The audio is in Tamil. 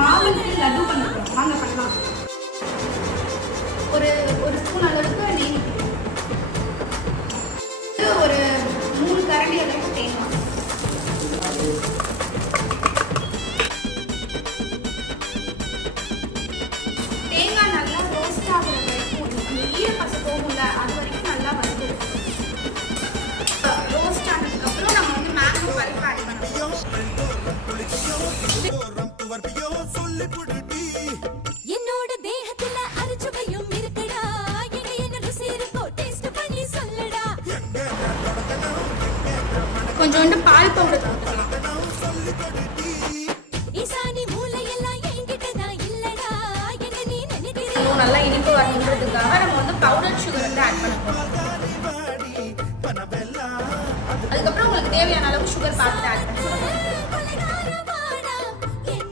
மாவுக்கு லட்டு பண்ணிக்கிறோம். வாங்க பண்ணலாம். ஒரு ஸ்பூன் அளவுக்கு நெய், ஒரு 3 கரண்டி அளவுக்கு தேங்காய், தேங்காய் நல்லா ரோஸ்ட் ஆகுற வரைக்கும், அந்த ஈரப்பசை போகும்ல, அது வரைக்கும் நல்லா வந்து ரோஸ்ட் ஆனதுக்கப்புறம் நம்ம வந்து மேங்கோ பல்ப் ஆட் பண்ணுவோம். என்னோட தேகத்துல அரைச்சுவையும் இருக்குடா, எங்க என்ன ருசி இருக்கோ டேஸ்ட் பண்ணி சொல்லடா. கொஞ்சோண்டு பால் பவுடர் ஊற்றலாம். ஈசானி மூளையெல்லாம் என்கிட்ட தான் இல்லடா, என்ன நீ நினைக்கிறீங்க? நல்லா இனிப்பு வரணுன்றதுக்காக நம்ம வந்து பவுடர் சுகர் வந்து ஆட் பண்ண போறோம். அதுக்கப்புறம் உங்களுக்கு தேவையான அளவு சுகர் பார்த்து ஆட் பண்ணுவோம்.